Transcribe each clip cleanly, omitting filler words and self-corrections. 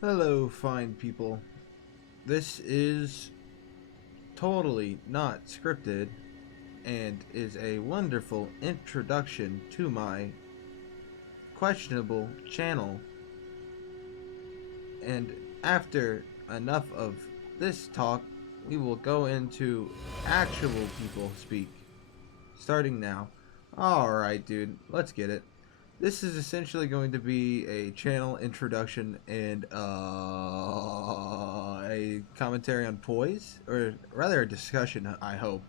Hello, fine people. This is totally not scripted and is a wonderful introduction to my questionable channel. And after enough of this talk, we will go into actual people speak. Starting now. Alright, dude, let's get it. This is essentially going to be a channel introduction and a commentary on Poise, or rather a discussion. I hope.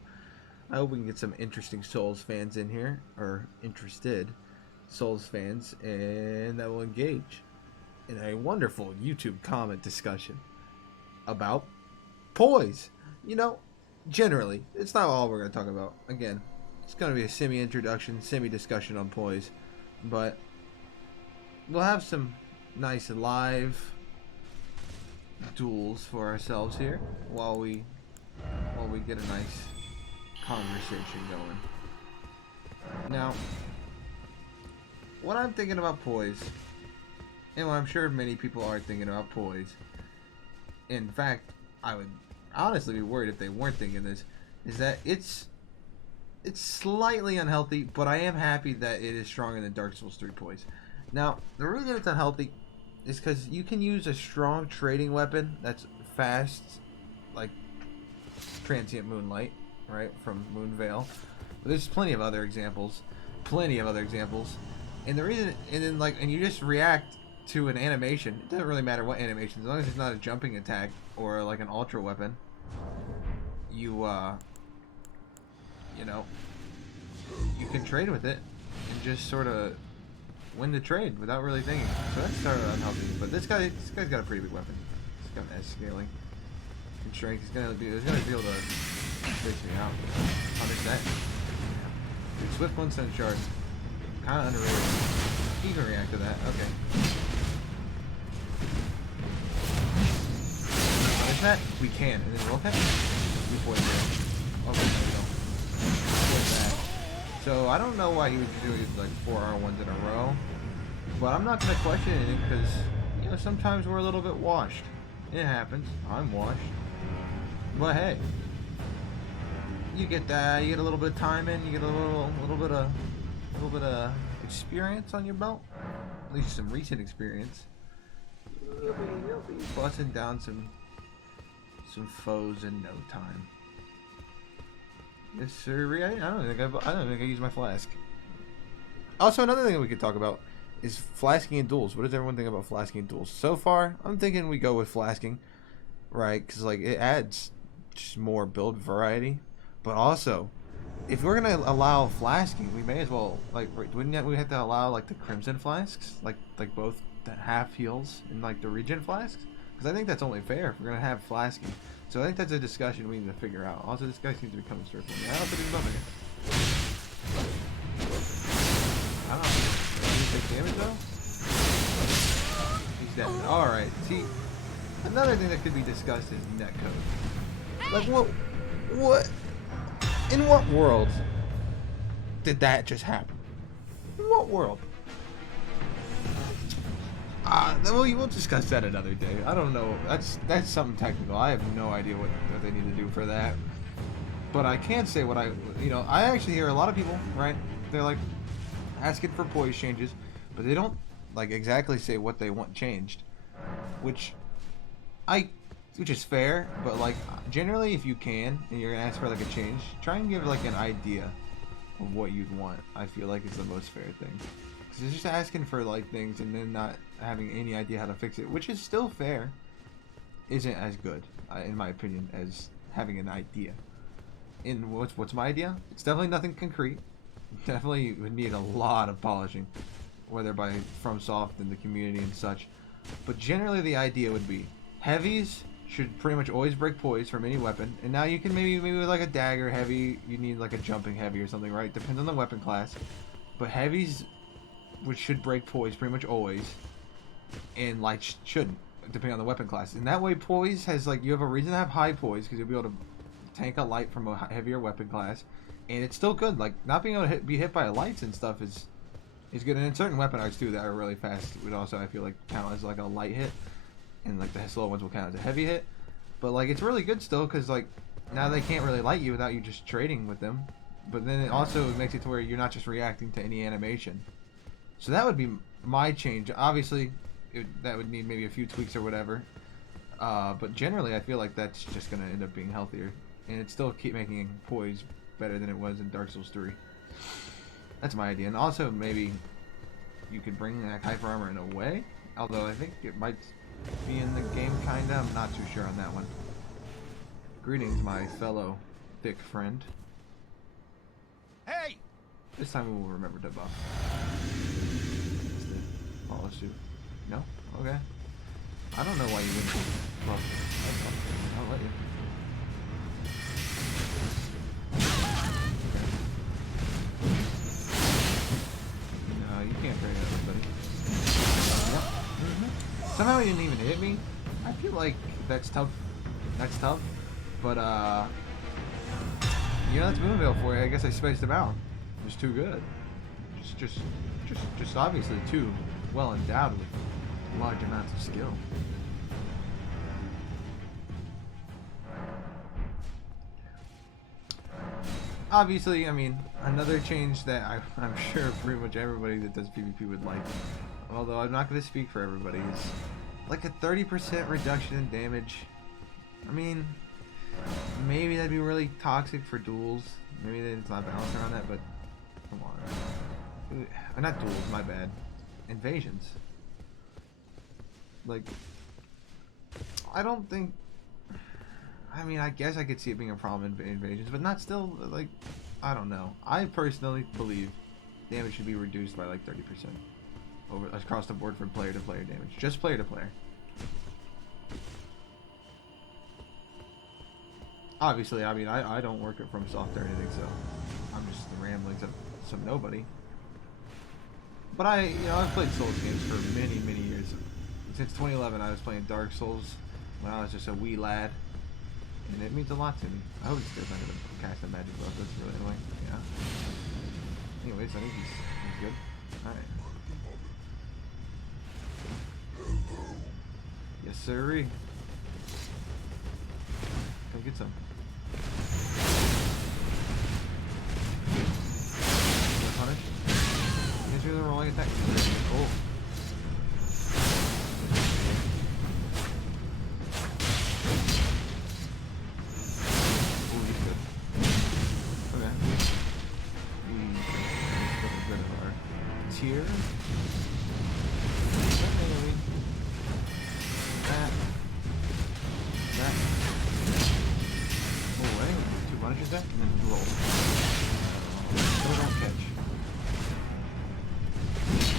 I hope we can get some interesting Souls fans in here, or interested Souls fans, and that will engage in a wonderful YouTube comment discussion about Poise. You know, generally, it's not all we're going to talk about. Again, it's going to be a semi-introduction, semi-discussion on Poise. But we'll have some nice live duels for ourselves here while we get a nice conversation going. Now, what I'm thinking about Poise, and what I'm sure many people are thinking about Poise, in fact, I would honestly be worried if they weren't thinking this, is that it's slightly unhealthy, but I am happy that it is stronger than Dark Souls 3 Poise. Now, the reason it's unhealthy is because you can use a strong trading weapon that's fast, like Transient Moonlight, right, from Moonveil. But there's plenty of other examples. And the reason, and you just react to an animation. It doesn't really matter what animation, as long as it's not a jumping attack or like an ultra weapon. You know, you can trade with it and just sort of win the trade without really thinking. So that's sort of unhealthy. But this guy's got a pretty big weapon. He's got an S scaling and strength. He's gonna be able to fix me out. Punish that. Dude, Swift one stun shard. Kind of underrated. He can react to that. Okay. Punish that? We can. And then roll that. We poison it. Okay, there we go. So I don't know why he would do like 4 R1s in a row, but I'm not gonna question it because sometimes we're a little bit washed. It happens. I'm washed, but hey, you get that. You get a little bit of time in. You get a little bit of experience on your belt. At least some recent experience. You'll be busting down some foes in no time. Yes, sir. I don't think I use my flask. Also, another thing that we could talk about is flasking in duels. What does everyone think about flasking in duels? So far, I'm thinking we go with flasking, right? Because like it adds just more build variety. But also, if we're gonna allow flasking, we may as well wouldn't we have to allow like the crimson flasks, like both the half heals and like the regen flasks? Because I think that's only fair if we're gonna have flasking. So I think that's a discussion we need to figure out. Also, this guy seems to be coming straight for me. I don't think he's bumping it. I don't know. Does he take damage though? He's dead. Alright, see, another thing that could be discussed is netcode. Like, what? In what world did that just happen? In what world? Well, we'll discuss that another day. I don't know. That's something technical. I have no idea what they need to do for that. But I can say what I actually hear a lot of people, right? They're like asking for Poise changes, but they don't like exactly say what they want changed, which is fair. But like generally, if you can and you're gonna ask for like a change, try and give like an idea of what you'd want. I feel like it's the most fair thing. It's just asking for like things and then not having any idea how to fix it, which is still fair, isn't as good, in my opinion, as having an idea. And what's my idea? It's definitely nothing concrete. Definitely would need a lot of polishing, whether by FromSoft and the community and such. But generally, the idea would be heavies should pretty much always break Poise from any weapon. And now you can maybe with like a dagger heavy, you need like a jumping heavy or something, right? Depends on the weapon class. But heavies, which should break Poise pretty much always, and light shouldn't, depending on the weapon class. And that way Poise has like, you have a reason to have high Poise because you'll be able to tank a light from a heavier weapon class, and it's still good. Like not being able to be hit by lights and stuff is good. And in certain weapon arts too that are really fast would also, I feel like, count as like a light hit. and like the slow ones will count as a heavy hit. But like it's really good still because like now they can't really light you without you just trading with them. But then it also makes it to where you're not just reacting to any animation. So that would be my change. Obviously, that would need maybe a few tweaks or whatever. But generally, I feel like that's just going to end up being healthier. And it still keep making Poise better than it was in Dark Souls 3. That's my idea. And also, maybe you could bring that Hyper Armor in a way. Although I think it might be in the game, kinda. I'm not too sure on that one. Greetings, my fellow thick friend. Hey! This time we will remember to buff. Follow suit. No? Okay. I don't know why you wouldn't buff. I'll let you. No, you can't carry everybody. Yep. Somehow he didn't even hit me. I feel like that's tough. That's tough. But, you know, that's Moonville for you. I guess I spaced him out. Just too good. Just obviously too well endowed with large amounts of skill. Obviously, I mean, another change that I'm sure pretty much everybody that does PvP would like, although I'm not going to speak for everybody, is like a 30% reduction in damage. I mean, maybe that'd be really toxic for duels. Maybe it's not balanced around that, but come on. Not duels, my bad. Invasions. Like, I don't think... I mean, I guess I could see it being a problem in invasions, but not still, like, I don't know. I personally believe damage should be reduced by like 30% over across the board for player-to-player damage. Just player-to-player. Obviously, I mean, I don't work at FromSoft or anything, so I'm just rambling some nobody. But I've played Souls games for many, many years. Since 2011, I was playing Dark Souls when I was just a wee lad. And it means a lot to me. I hope it's good. I'm going to cast a magic buff. That's really annoying. Yeah. Anyways, I think he's good. Alright. Yes, sirree. Come get some. Punish. Here's your rolling attack. Oh. Here. That. Pull away. 2 punishes that, and then roll. So don't catch.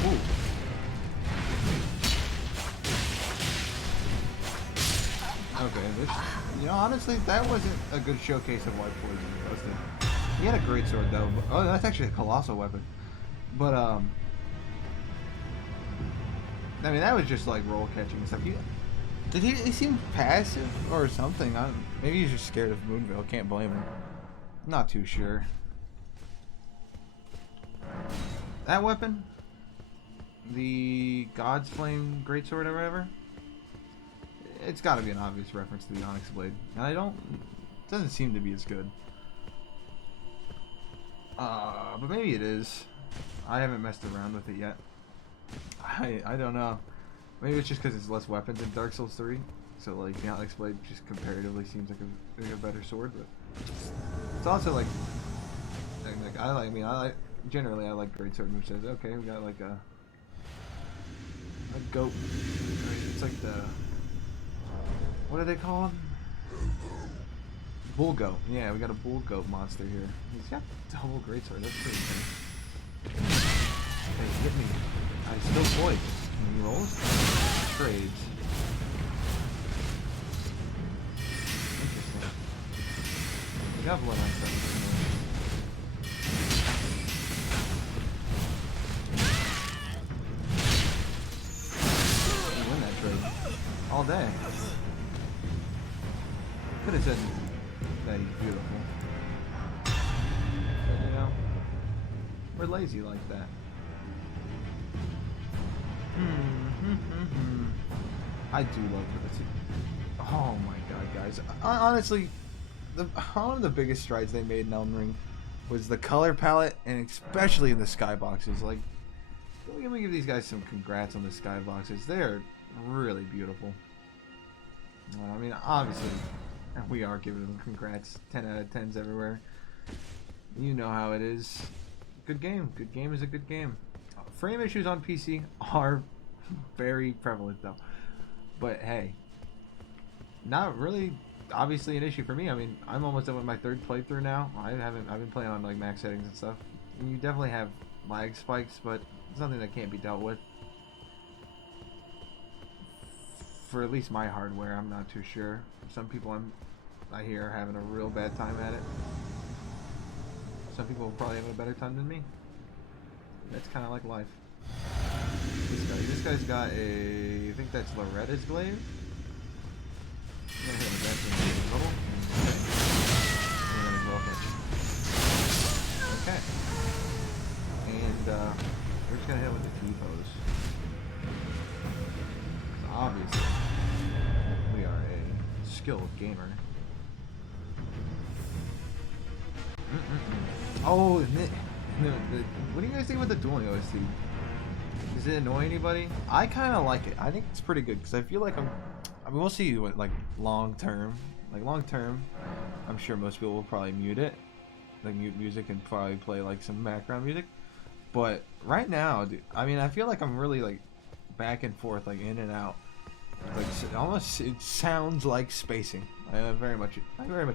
Ooh. Okay, this. Honestly, that wasn't a good showcase of why Poise was busted. He had a great sword though. Oh, that's actually a colossal weapon. But I mean, that was just like roll catching and stuff. Did he seem passive or something? Maybe he's just scared of Moonville. Can't blame him. Not too sure. That weapon, the God's Flame Greatsword or whatever, it's got to be an obvious reference to the Onyx Blade, and it doesn't seem to be as good. But maybe it is. I haven't messed around with it yet. I don't know. Maybe it's just because it's less weapons in Dark Souls 3. So like the Onyx Blade just comparatively seems like a better sword, but it's also like generally I like greatsword moves. Okay, we got like a goat. It's like the, what are they called? Bull goat. Yeah, we got a bull goat monster here. He's got double greatsword. That's pretty funny. Hey, hit me. I still Poise. And he rolls? Trades. Interesting. We got blood on stuff. Win that trade. All day. Could have said that he's beautiful. But, we're lazy like that. I do love it. Oh my god, guys! Honestly, one of the biggest strides they made in Elden Ring was the color palette, and especially in the skyboxes. Like, let me give these guys some congrats on the skyboxes. They're really beautiful. I mean, obviously, we are giving them congrats. 10 out of 10s everywhere. You know how it is. Good game. Good game is a good game. Frame issues on PC are very prevalent, though. But hey, not really obviously an issue for me. I mean, I'm almost done with my third playthrough now. I've been playing on like max settings and stuff. And you definitely have lag spikes, but it's something that can't be dealt with. For at least my hardware, I'm not too sure. Some people I hear are having a real bad time at it. Some people will probably have a better time than me. That's kind of like life. This guy's got a, I think that's Loretta's glaive. I'm gonna hit him with that thing a little. And then go up. Okay. And we're just gonna hit him with the T-pose. Obviously, we are a skilled gamer. Oh, what do you guys think about the dueling OST? Does it annoy anybody? I kind of like it. I think it's pretty good because I feel like I mean, we'll see what like long term. I'm sure most people will probably mute it, like mute music and probably play like some background music. But right now, dude, I mean, I feel like I'm really like back and forth, like in and out. Like almost, it sounds like spacing. I very much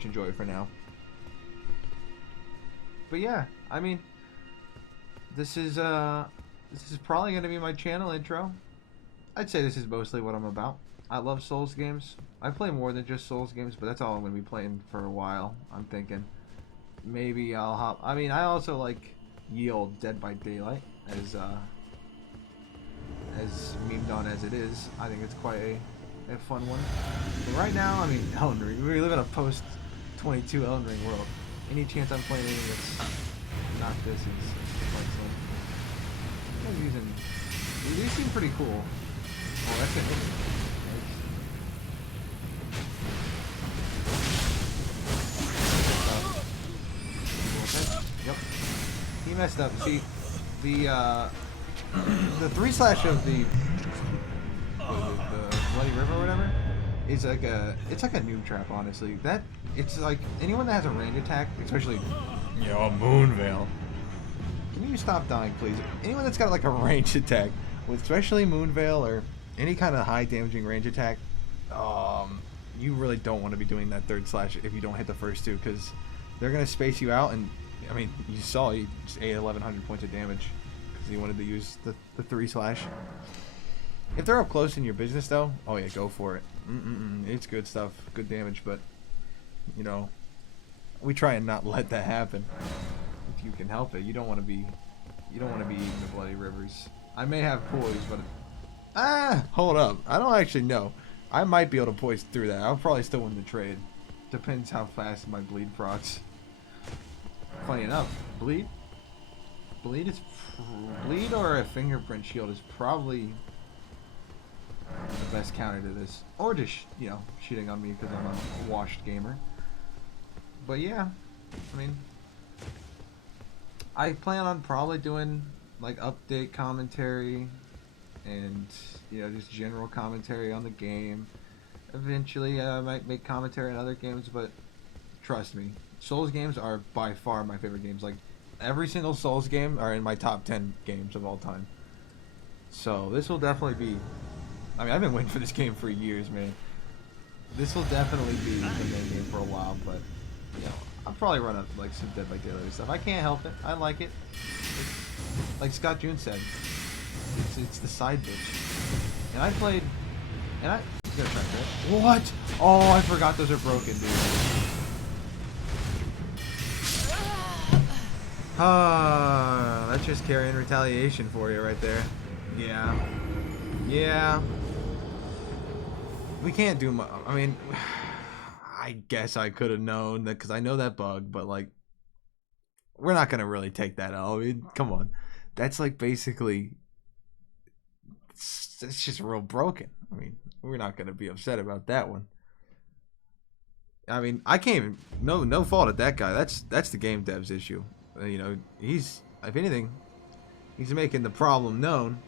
enjoy it for now. But yeah, I mean, this is probably gonna be my channel intro. I'd say this is mostly what I'm about. I love Souls games. I play more than just Souls games, but that's all I'm gonna be playing for a while. I'm thinking maybe I'll hop. I mean, I also like ye old Dead by Daylight, as memed on as it is. I think it's quite a fun one. But right now, I mean, Elden Ring. We live in a post 22 Elden Ring world. Any chance I'm playing anything that's not this is quite slow. I'm using. These seem pretty cool. Oh, that's it. Yep. He messed up. See, the 3/ of the Bloody River or whatever is like it's like a noob trap, honestly. It's like anyone that has a range attack, especially Moonveil. Can you stop dying, please? Anyone that's got like a range attack, with especially Moonveil or any kind of high damaging range attack, you really don't want to be doing that 3/ if you don't hit the first two, because they're gonna space you out. And I mean, you saw he just ate 1,100 points of damage because he wanted to use the 3/. If they're up close in your business, though, oh yeah, go for it. It's good stuff, good damage, but you know, we try and not let that happen if you can help it. You don't want to be eating the Bloody Rivers. I may have Poise, but hold up, I don't actually know. I might be able to Poise through that. I'll probably still win the trade. Depends how fast my bleed procs. Funny enough, bleed or a fingerprint shield is probably the best counter to this, or just cheating on me because I'm a washed gamer. But yeah, I mean, I plan on probably doing like update commentary and just general commentary on the game. Eventually I might make commentary on other games, but trust me, Souls games are by far my favorite games. Like every single Souls game are in my top 10 games of all time. So this will definitely be, I mean, I've been waiting for this game for years, man. This will definitely be the main game for a while, but I'll probably run up like some Dead by Daylight stuff. I can't help it. I like it. Like Scott June said, it's the side bitch. And I played, and I gonna try that. What? Oh, I forgot those are broken, dude. Ah, that's just carrying retaliation for you right there. Yeah. We can't do much. I mean, I guess I could have known that because I know that bug, but like, we're not gonna really take that out. I mean, come on, that's like basically it's just real broken. I mean, we're not gonna be upset about that one. I mean, I can't even no fault at that guy. That's the game dev's issue. You know, he's if anything, he's making the problem known,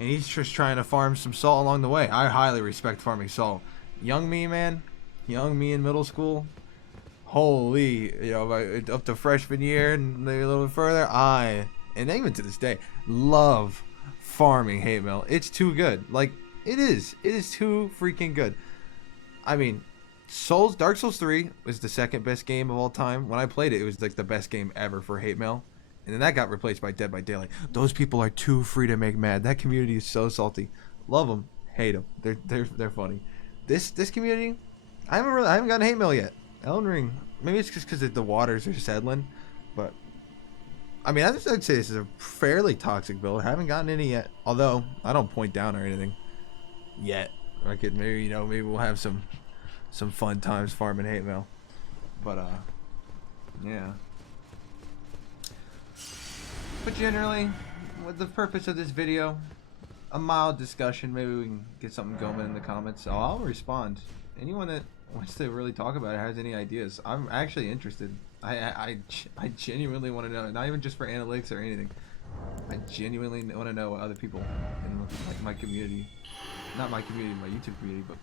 and he's just trying to farm some salt along the way. I highly respect farming salt. Young me, man, young me in middle school. Holy, you know, up to freshman year and maybe a little bit further, and even to this day, love farming hate mail. It's too good. Like, it is too freaking good. I mean, Dark Souls 3 was the second best game of all time. When I played it, it was like the best game ever for hate mail. And then that got replaced by Dead by Daylight. Those people are too free to make mad. That community is so salty. Love them, hate them. They're funny. This community, I haven't gotten hate mail yet. Elden Ring, maybe it's just because the waters are settling, but I mean, I'd say this is a fairly toxic build. I haven't gotten any yet. Although I don't point down or anything yet. I could maybe maybe we'll have some fun times farming hate mail. But yeah. But generally, with the purpose of this video, a mild discussion. Maybe we can get something going in the comments. So I'll respond. Anyone that wants to really talk about it, has any ideas, I'm actually interested. I genuinely want to know, not even just for analytics or anything. I genuinely want to know what other people in like my community, not my community, my YouTube community, but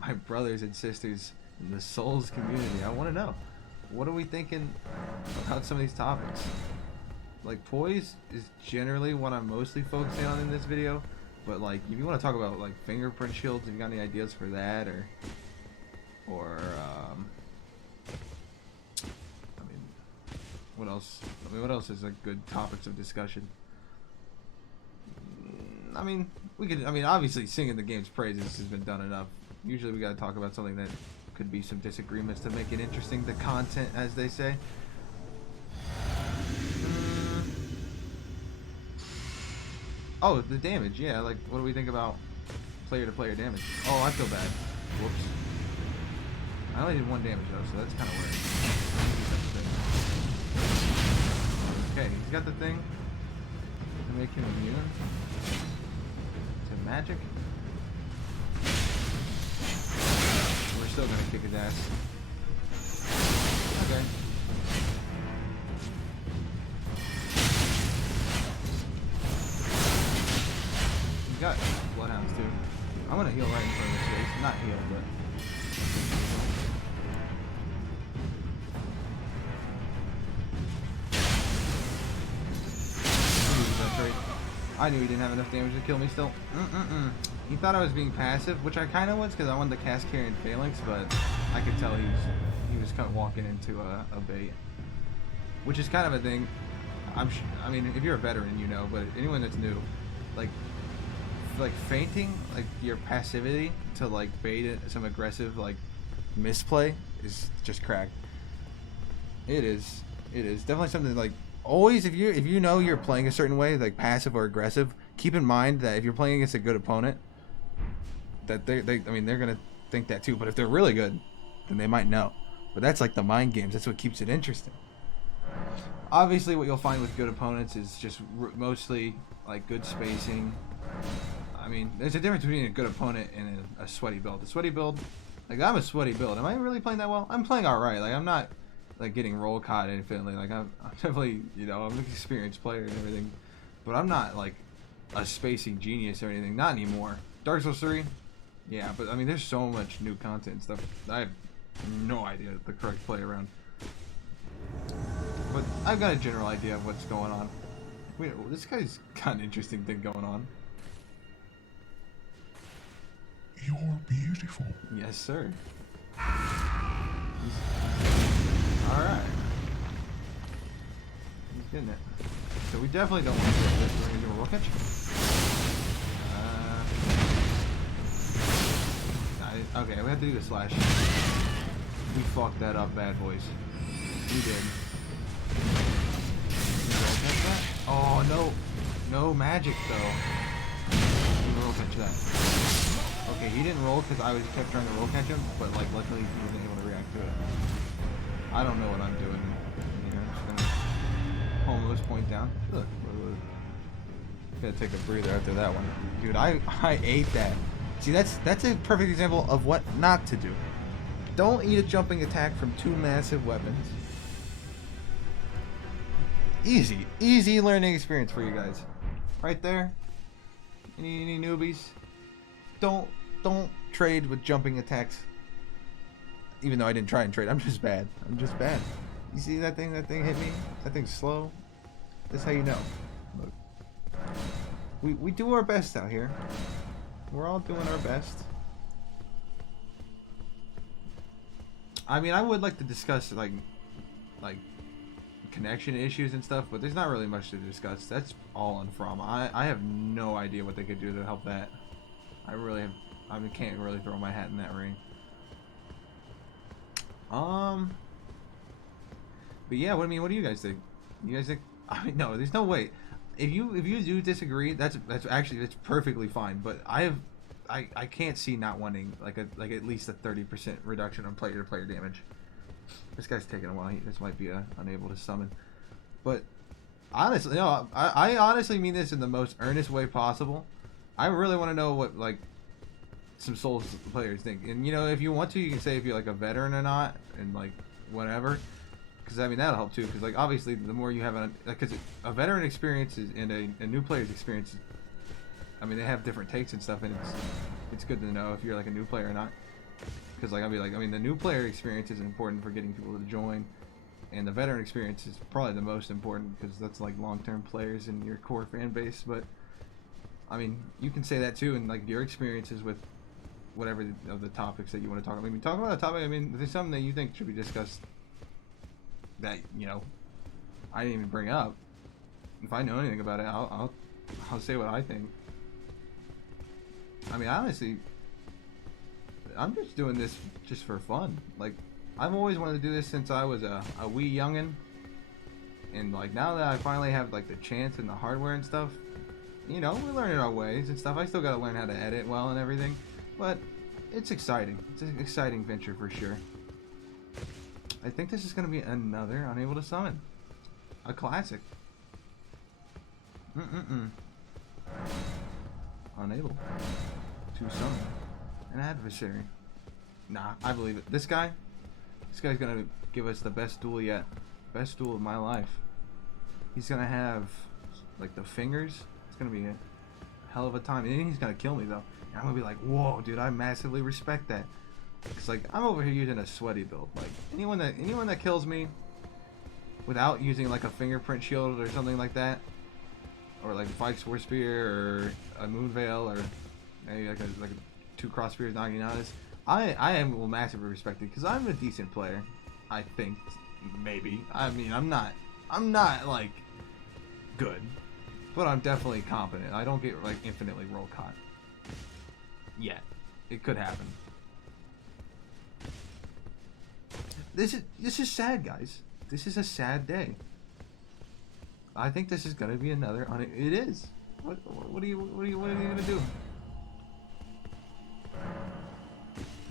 my brothers and sisters in the Souls community. I want to know, what are we thinking about some of these topics? Like, Poise is generally what I'm mostly focusing on in this video, but like, if you want to talk about like fingerprint shields, if you got any ideas for that, or I mean, what else? I mean, what else is like good topics of discussion? I mean, we could. I mean, obviously, singing the game's praises has been done enough. Usually, we got to talk about something that could be some disagreements to make it interesting. The content, as they say. Oh, the damage. Yeah, like, what do we think about player-to-player damage? Oh, I feel bad. Whoops. I only did 1 damage though, so that's kind of weird. Okay, he's got the thing to make him immune to magic. We're still gonna kick his ass. Okay. He's got bloodhounds too. I'm gonna heal right in front of his face. Not heal, but. I knew he didn't have enough damage to kill me still. He thought I was being passive, which I kind of was because I wanted to cast carry and phalanx, but I could tell he was kind of walking into a bait. Which is kind of a thing. I mean, if you're a veteran, you know, but anyone that's new, like feinting, like your passivity to like bait it, some aggressive like misplay is just cracked. It is definitely something like. Always, if you know you're playing a certain way, like passive or aggressive, keep in mind that if you're playing against a good opponent, that they're gonna think that too. But if they're really good, then they might know. But that's like the mind games. That's what keeps it interesting. Obviously, what you'll find with good opponents is just mostly like good spacing. I mean, there's a difference between a good opponent and a sweaty build. A sweaty build, like I'm a sweaty build. Am I really playing that well? I'm playing all right. Like I'm not. Like getting roll caught infinitely. Like I'm definitely, I'm an experienced player and everything, but I'm not like a spacing genius or anything. Not anymore. Dark Souls 3, yeah, but I mean, there's so much new content and stuff. I have no idea the correct play around, but I've got a general idea of what's going on. Wait, well, this guy's got an interesting thing going on. You're beautiful. Yes, sir. Alright. He's getting it. So we definitely don't want to do this. We're going to do a roll catch. Okay, we have to do the slash. We fucked that up, bad boys. We did. Roll catch that? Oh, no. No magic, though. Roll catch that. Okay, he didn't roll because I kept trying to roll catch him, but like luckily he wasn't able to react to it. I don't know what I'm doing here. I'm just gonna almost point down. Look. Gotta take a breather after that one. Dude, I ate that. See, that's a perfect example of what not to do. Don't eat a jumping attack from two massive weapons. Easy learning experience for you guys. Right there. Any newbies? Don't trade with jumping attacks. Even though I didn't try and trade, I'm just bad. You see that thing? That thing hit me. That thing's slow. That's how you know. Look, we do our best out here. We're all doing our best. I mean, I would like to discuss like connection issues and stuff, but there's not really much to discuss. That's all on From. I have no idea what they could do to help that. I can't really throw my hat in that ring. But yeah, what do you guys think? You guys think? I mean, no, there's no way. If you do disagree, that's perfectly fine. But I can't see not wanting like at least a 30% reduction on player-to-player damage. This guy's taking a while. This might be unable to summon. But honestly, no, I honestly mean this in the most earnest way possible. I really want to know what like some Souls players think. And you know, if you want to, you can say if you're like a veteran or not, and like whatever. Because I mean that'll help too. Because like obviously the more you have because a veteran experience and a new player's experience, I mean they have different takes and stuff, and it's good to know if you're like a new player or not. Because like the new player experience is important for getting people to join, and the veteran experience is probably the most important because that's like long-term players in your core fan base. But I mean you can say that too, and like your experiences with whatever of the topics that you want to talk about. I mean, talk about a topic. I mean, if there's something that you think should be discussed that you know I didn't even bring up. If I know anything about it, I'll say what I think. I mean, honestly, I'm just doing this just for fun. Like, I've always wanted to do this since I was a wee youngin', and like now that I finally have like the chance and the hardware and stuff, you know, we're learning our ways and stuff. I still gotta learn how to edit well and everything, but it's exciting. It's an exciting venture for sure. I think this is gonna be another Unable to Summon, a classic. Unable to summon an adversary. Nah, I believe it. This guy's gonna give us the best duel yet. Best duel of my life. He's gonna have like the fingers. It's gonna be a hell of a time. And he's gonna kill me though. And I'm gonna be like, whoa, dude, I massively respect that. It's like I'm over here using a sweaty build. Like anyone that kills me without using like a fingerprint shield or something like that, or like a 5 Sword Spear or a Moon Veil or maybe like a 2 Cross Spears knocking out us, I will massively respect it because I'm a decent player. I think maybe. I mean, I'm not like good, but I'm definitely competent. I don't get like infinitely roll caught yet. It could happen. This is sad, guys. This is a sad day. I think this is gonna be another. It is. What are you gonna do?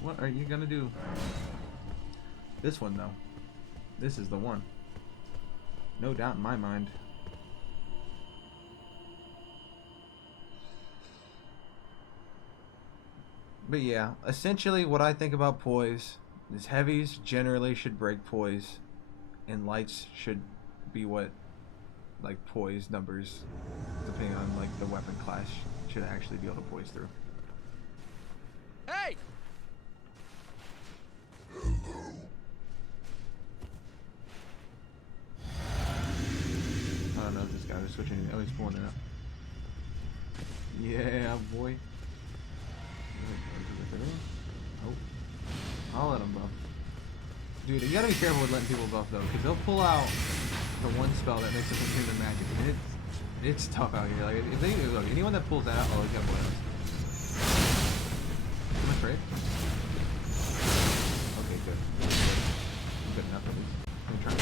What are you gonna do? This one though. This is the one. No doubt in my mind. But yeah, essentially what I think about Poise is heavies generally should break Poise, and lights should be what like Poise numbers, depending on like the weapon class, should actually be able to Poise through. Hey! I don't know if this guy was switching. Oh, he's pulling it up. Yeah, boy. Oh, I'll let him buff. Dude, you gotta be careful with letting people buff though, because they'll pull out the one spell that makes them consume their magic, and it's tough out here. Like if they look, anyone that pulls that out, oh, he's got boils. Too much trade? Okay, good. Good enough at least. Let me try.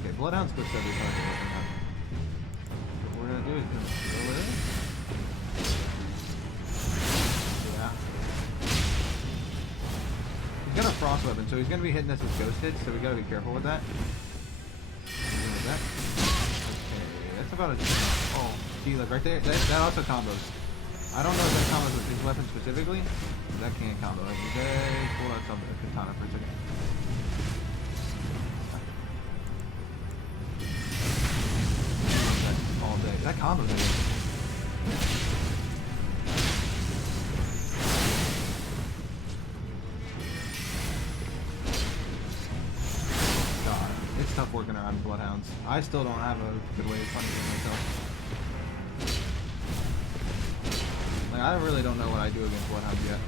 Okay, Bloodhound's push every time. What we're gonna do is gonna go over there. Yeah. He's gonna frost boss weapon, so he's gonna be hitting us with ghost hits, so we gotta be careful with that. Okay, that's about a... Oh, see, like right there, that also combos. I don't know if that combos with his weapon specifically, but that can combo. Okay, pull out something, a katana for a second. All day. That combos it. It's tough working around bloodhounds. I still don't have a good way of punishing myself. Like, I really don't know what I do against bloodhounds yet.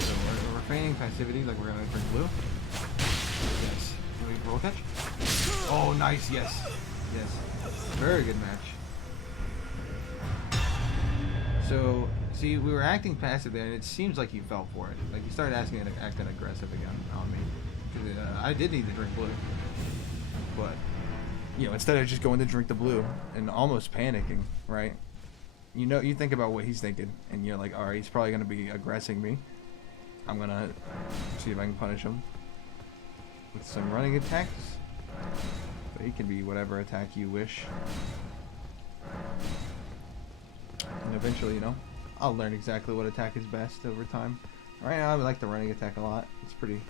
So we're feigning passivity, like we're gonna drink blue. Yes. Can we roll catch? Oh, nice. Yes. Yes. Very good match. So, see, we were acting passive there, and it seems like you fell for it. Like, you started acting aggressive again on me. Because I did need to drink blue. But, you know, instead of just going to drink the blue and almost panicking, right? You know, you think about what he's thinking, and you're like, alright, he's probably going to be aggressing me. I'm going to see if I can punish him with some running attacks. But he can be whatever attack you wish. And eventually, you know, I'll learn exactly what attack is best over time. Right now, I like the running attack a lot. It's pretty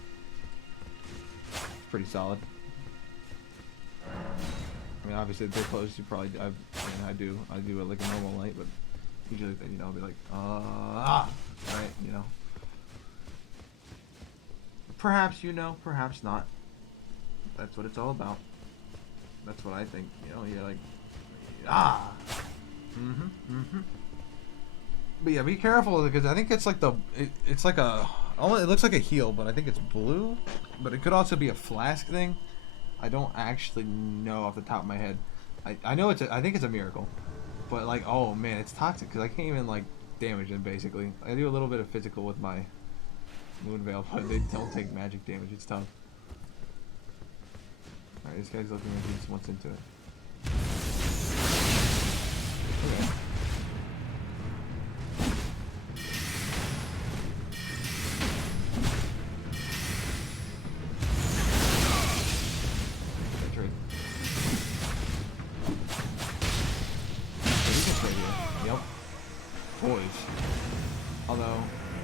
solid. I mean, obviously, if they're close, you probably, I do it like a normal light, but usually, you know, I'll be like, right, you know. Perhaps you know, perhaps not. That's what it's all about. That's what I think, you know, you're like, But yeah, be careful because I think it's like it's like a, it looks like a heal, but I think it's blue. But it could also be a flask thing. I don't actually know off the top of my head. I know I think it's a miracle, but like, oh man, it's toxic because I can't even like damage them basically. I do a little bit of physical with my Moon Veil, but they don't take magic damage. It's tough. All right, this guy's looking like he just wants into it. Okay. Poise. Although,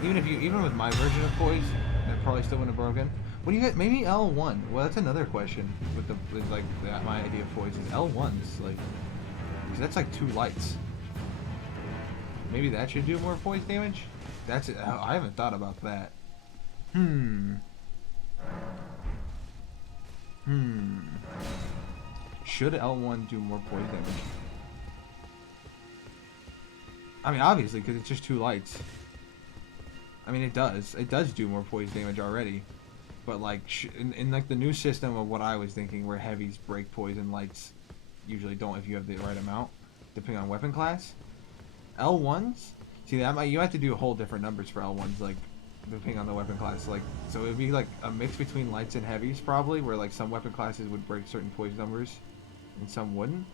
even with my version of Poise, that probably still wouldn't have broken. What do you get? Maybe L1. Well, that's another question with like my idea of Poise is L1's like, because that's like 2 lights. Maybe that should do more Poise damage. That's it. I haven't thought about that. Should L1 do more Poise damage? I mean, obviously, because it's just 2 lights. I mean, it does. It does do more Poise damage already. But, like, in like, the new system of what I was thinking, where heavies break Poise and lights usually don't if you have the right amount, depending on weapon class. L1s? See, you have to do whole different numbers for L1s, like, depending on the weapon class. Like, so it would be, like, a mix between lights and heavies, probably, where, like, some weapon classes would break certain Poise numbers, and some wouldn't.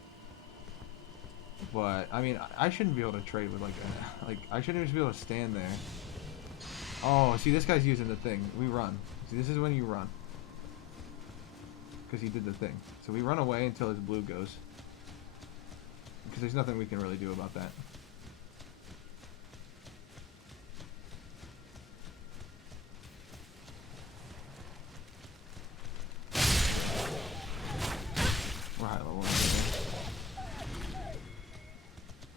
But I mean, I shouldn't be able to trade with I shouldn't just be able to stand there. Oh, see, this guy's using the thing. We run. See, this is when you run, because he did the thing. So we run away until his blue goes, because there's nothing we can really do about that. We're high level.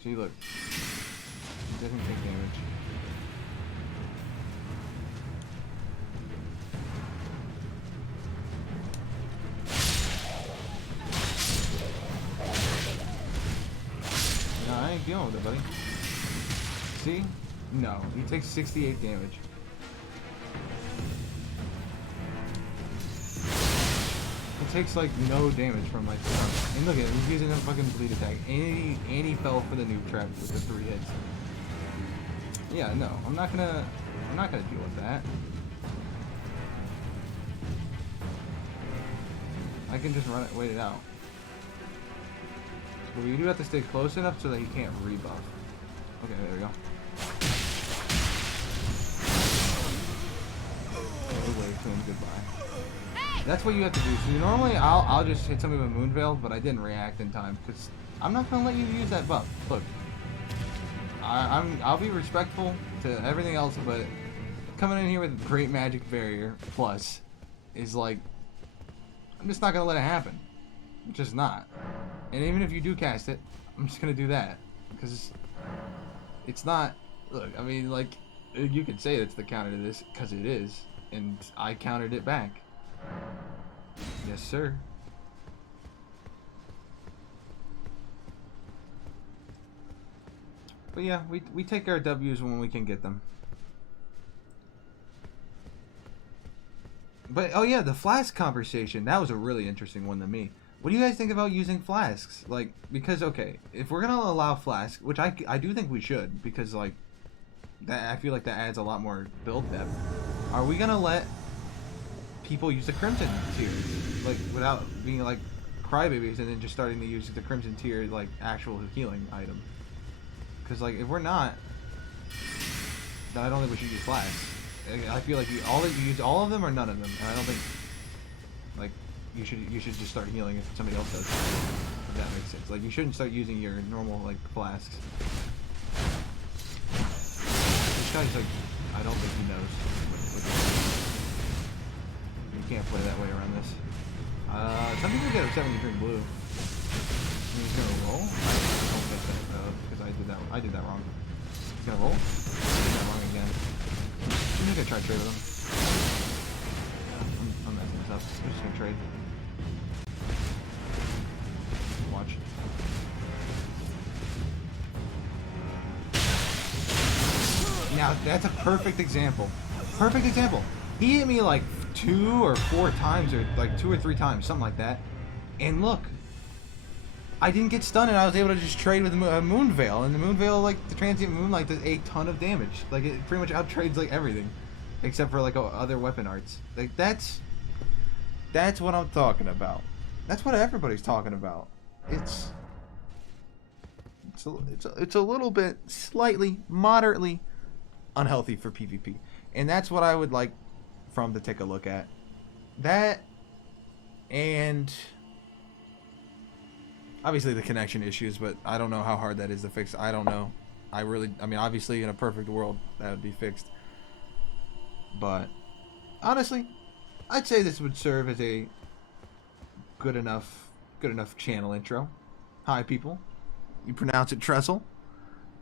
See, look. He doesn't take damage. No, I ain't dealing with it, buddy. See? No. He takes 68 damage. It takes like no damage from my stuff. And look at him, he's using a fucking bleed attack. And he fell for the noob trap with the 3 hits. Yeah, no, I'm not gonna deal with that. I can just run it, wait it out. But we do have to stay close enough so that he can't rebuff. Okay, there we go. Wait, goodbye. That's what you have to do. So normally I'll just hit somebody with Moonveil, but I didn't react in time because I'm not gonna let you use that buff. Look, I'll be respectful to everything else, but coming in here with Great Magic Barrier plus is like, I'm just not gonna let it happen. I'm just not. And even if you do cast it, I'm just gonna do that because it's not. Look, I mean, like, you could say it's the counter to this because it is, and I countered it back. Yes, sir. But yeah, we take our W's when we can get them. But oh yeah, the flask conversation, that was a really interesting one to me. What do you guys think about using flasks? Like, because okay, if we're gonna allow flasks, which I do think we should, because like that, I feel like that adds a lot more build depth. Are we gonna let people use the Crimson tier, like without being like crybabies, and then just starting to use the Crimson tier like actual healing item? Because like if we're not, then I don't think we should use flasks. I feel like you use all of them or none of them, and I don't think like you should just start healing if somebody else does. If that makes sense. Like you shouldn't start using your normal like flasks. This guy's like, I don't think he knows. You can't play that way around this. Some people get upset when you drink blue. He's gonna roll. I don't think that because I did that wrong. He's gonna roll. I did that wrong again. I'm just gonna try to trade with him. I'm messing this up. I'm just gonna trade. Watch. Now that's a perfect example. Perfect example. He hit me like 2 or 4 times, or like 2 or 3 times, something like that. And look, I didn't get stunned, and I was able to just trade with Moonveil, and the Moonveil, like the transient moonlight, does a ton of damage. Like it pretty much outtrades like everything, except for like other weapon arts. Like that's what I'm talking about. That's what everybody's talking about. It's a little bit, slightly, moderately unhealthy for PvP, and that's what I would like from to take a look at. That and obviously the connection issues, but I don't know how hard that is to fix. I don't know. I mean, obviously in a perfect world that would be fixed. But honestly, I'd say this would serve as a good enough channel intro. Hi people. You pronounce it trestle.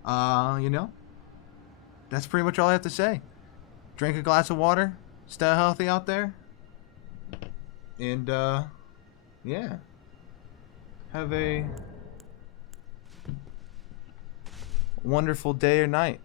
You know. That's pretty much all I have to say. Drink a glass of water. Stay healthy out there. And yeah. Have a wonderful day or night.